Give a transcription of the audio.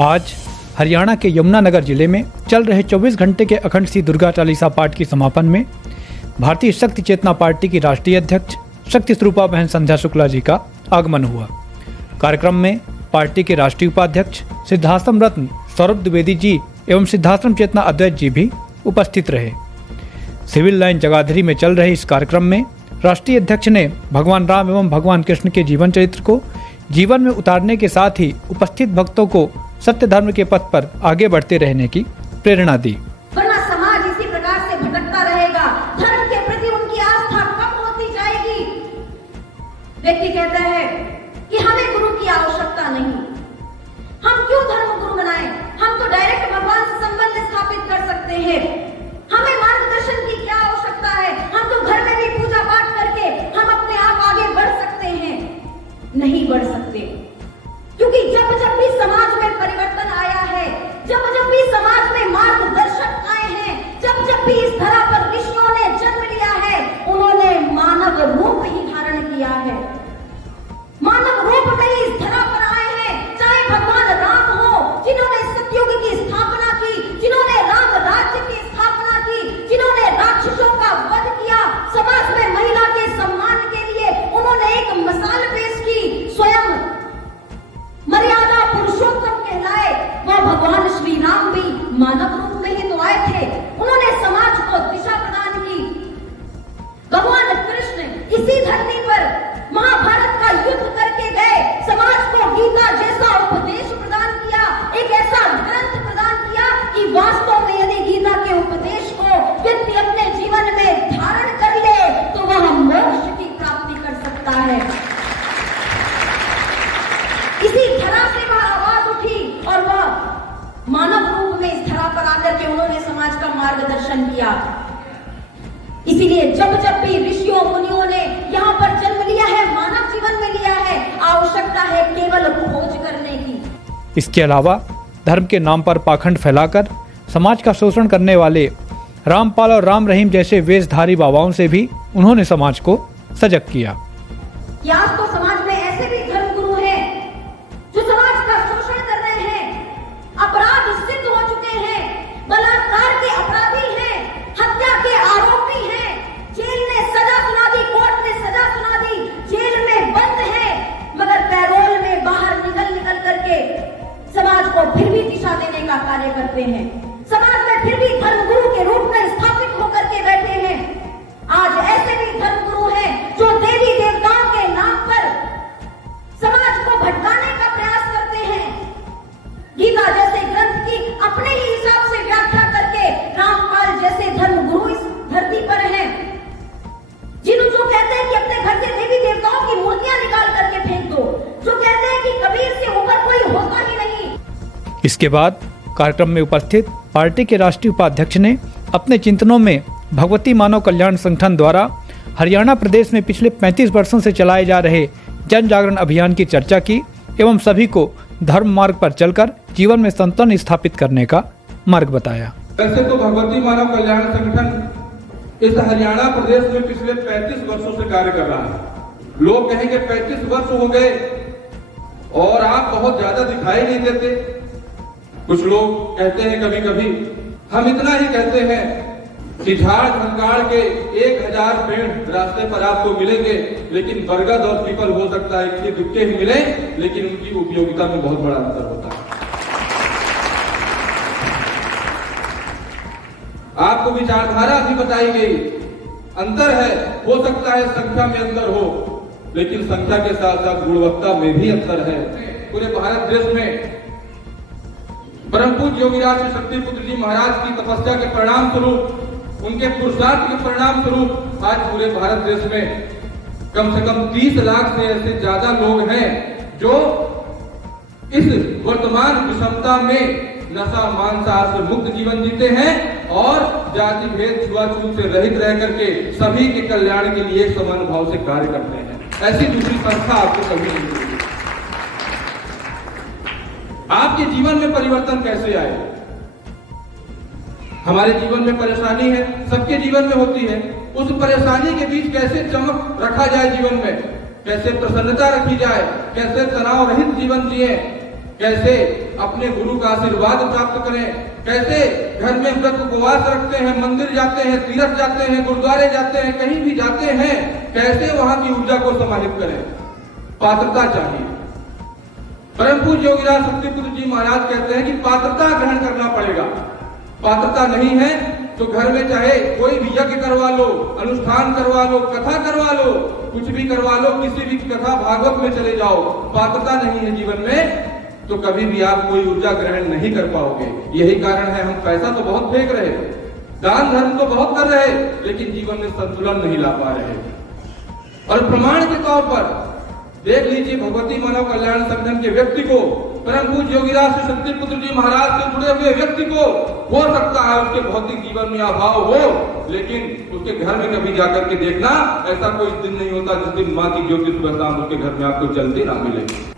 आज हरियाणा के यमुनानगर जिले में चल रहे 24 घंटे के अखंड श्री दुर्गा चालीसा पाठ के समापन में भारतीय शक्ति चेतना पार्टी की राष्ट्रीय अध्यक्ष शक्ति स्वरूपा बहन संध्या शुक्ला जी का आगमन हुआ। कार्यक्रम में पार्टी के राष्ट्रीय उपाध्यक्ष सिद्धाश्रम रत्न सौरभ द्विवेदी जी एवं सिद्धाश्रम चेतना अध्यक्ष जी भी उपस्थित रहे। सिविल लाइन जगाधरी में चल रहे इस कार्यक्रम में राष्ट्रीय अध्यक्ष ने भगवान राम एवं भगवान कृष्ण के जीवन चरित्र को जीवन में उतारने के साथ ही उपस्थित भक्तों को सत्य धर्म के पथ पर आगे बढ़ते रहने की प्रेरणा दी। वरना समाज इसी प्रकार से भटकता रहेगा, धर्म के प्रति उनकी आस्था कम होती जाएगी। व्यक्ति कहता है कि हमें गुरु की आवश्यकता नहीं, हम क्यों धर्म गुरु बनाएं, हम तो डायरेक्ट भगवान से संबंध स्थापित कर सकते हैं, हमें मार्गदर्शन की क्या आवश्यकता है, हम तो घर में भी पूजा पाठ करके हम अपने आप आगे बढ़ सकते हैं। नहीं बढ़ सकते, क्योंकि जब जब भी समाज में परिवर्तन आया है, जब जब भी समाज में मार्गदर्शक आए हैं, जब जब भी इस धरा पर ऋषियों ने जन्म लिया है, उन्होंने मानव रूप ही धारण किया है। मानव रूप में ही इस धरा पर आए हैं। चाहे भगवान राम हो, जिन्होंने सतयुग की स्थापना की, जिन्होंने राम राज्य की स्थापना की, जिन्होंने राक्षसों का वध किया, समाज में महिला के सम्मान के लिए उन्होंने एक मिसाल पेश की, स्वयं मर्यादा पुरुषोत्तम कहलाए, वह भगवान श्री राम भी मानव रूप में ही तो आए थे। उन्होंने समाज को दिशा प्रदान की। भगवान कृष्ण इसी धरती पर महाभारत का युद्ध करके गए, समाज को गीता जैसा उपदेश प्रदान किया, एक ऐसा ग्रंथ प्रदान किया कि वास्तव में यदि गीता के उपदेश को व्यक्ति अपने जीवन में धारण कर ले तो वह मोक्ष की प्राप्ति कर सकता है। इसी धरा से वह आवाज उठी और वह मानव रूप में इस धरा पर आकर के उन्होंने समाज का मार्गदर्शन किया। इसीलिए जब जब भी ऋषियों मुनियों ने यहाँ पर जन्म लिया है, मानव जीवन में लिया है, आवश्यकता है केवल खोज करने की। इसके अलावा धर्म के नाम पर पाखंड फैलाकर समाज का शोषण करने वाले रामपाल और राम रहीम जैसे वेशधारी बाबाओं से भी उन्होंने समाज को सजग किया। आज तो समाज में ऐसे भी धर्मगुरु हैं जो समाज का शोषण कर रहे हैं, अपराध सिद्ध हो चुके हैं, बलात्कार के अपराधी हैं, हत्या के आरोपी हैं, जेल ने सजा सुना दी, कोर्ट ने सजा सुना दी, जेल में बंद हैं, मगर पैरोल में बाहर निकल करके समाज को फिर भी दिशा देने का कार्य करते हैं, समाज में फिर भी धर्मगुरु के रूप में स्थापित होकर के बैठे हैं। आज ऐसे भी धर्मगुरु हैं जो देवी देवताओं के नाम पर समाज को भटकाने का प्रयास करते हैं। गीता जैसे ग्रंथ की अपने ही हिसाब से व्याख्या करके रामपाल जैसे धर्मगुरु इस धरती पर हैं, जिन्हों जो कहते हैं कि अपने घर से देवी देवताओं की मूर्तियां निकाल करके फेंक दो, जो कहते हैं कि कबीर से ऊपर कोई होता ही नहीं। इसके बाद कार्यक्रम में उपस्थित पार्टी के राष्ट्रीय उपाध्यक्ष ने अपने चिंतनों में भगवती मानव कल्याण संगठन द्वारा हरियाणा प्रदेश में पिछले 35 वर्षों से चलाए जा रहे जन जागरण अभियान की चर्चा की एवं सभी को धर्म मार्ग पर चलकर जीवन में संतुलन स्थापित करने का मार्ग बताया। वैसे तो भगवती मानव कल्याण संगठन इस हरियाणा प्रदेश में पिछले 35 वर्षों से कार्य कर रहा है। लोग कहेंगे 35 वर्ष हो गए और आप बहुत ज्यादा दिखाई नहीं देते। कुछ लोग कहते हैं कभी कभी, हम इतना ही कहते हैं कि झाड़ झंकाड़ के 1000 पेड़ रास्ते पर आपको मिलेंगे, लेकिन बरगद और पीपल हो सकता है कि दुक्के ही मिले, लेकिन उनकी उपयोगिता में बहुत बड़ा अंतर होता है। आपको विचारधारा भी बताई गई, अंतर है, हो सकता है संख्या में अंतर हो, लेकिन संख्या के साथ साथ गुणवत्ता में भी अंतर है। पूरे भारत देश में परम पूज्य योगीराज श्री शक्तिपुत्र जी महाराज की तपस्या के परिणाम स्वरूप, उनके पुरुषार्थ के परिणाम स्वरूप आज पूरे भारत देश में कम से कम 30 लाख से ऐसे ज्यादा लोग हैं जो इस वर्तमान विषमता में नशा मांसाहार से मुक्त जीवन जीते हैं और जाति भेद छुआछूत से रहित रह करके सभी के कल्याण के लिए समान भाव से कार्य करते हैं। ऐसी दूसरी संस्था आपको कभी नहीं मिलेगी। आपके जीवन में परिवर्तन कैसे आए? हमारे जीवन में परेशानी है, सबके जीवन में होती है। उस परेशानी के बीच कैसे चमक रखा जाए जीवन में, कैसे प्रसन्नता रखी जाए, कैसे तनाव रहित जीवन जिए, कैसे अपने गुरु का आशीर्वाद प्राप्त करें, कैसे घर में व्रत उपवास रखते हैं, मंदिर जाते हैं, तीर्थ जाते हैं, गुरुद्वारे जाते हैं, कहीं भी जाते हैं, कैसे वहां की ऊर्जा को समाहित करें। पात्रता चाहिए। परम पूज्य योगीराज शक्तिपुत्र जी महाराज कहते हैं कि पात्रता ग्रहण करना पड़ेगा। पात्रता नहीं है तो घर में चाहे कोई भी यज्ञ करवा लो, अनुष्ठान करवा लो, कथा करवा लो, कुछ भी करवा लो, किसी भी कथा भागवत में चले जाओ, पात्रता नहीं है जीवन में तो कभी भी आप कोई ऊर्जा ग्रहण नहीं कर पाओगे। यही कारण है हम पैसा तो बहुत फेंक रहे, दान धर्म तो बहुत कर रहे, लेकिन जीवन में संतुलन नहीं ला पा रहे। और प्रमाण के तौर पर देख लीजिए, भगवती मानव कल्याण संगठन के व्यक्ति को, परम पूज्य योगीराज श्री शक्तिपुत्र जी महाराज से जुड़े हुए व्यक्ति को हो सकता है उसके भौतिक जीवन में अभाव हो, लेकिन उसके घर में कभी जाकर के देखना, ऐसा कोई दिन नहीं होता जिस दिन माँ की ज्योति सुबह शाम उसके घर में आपको जलती ना मिले।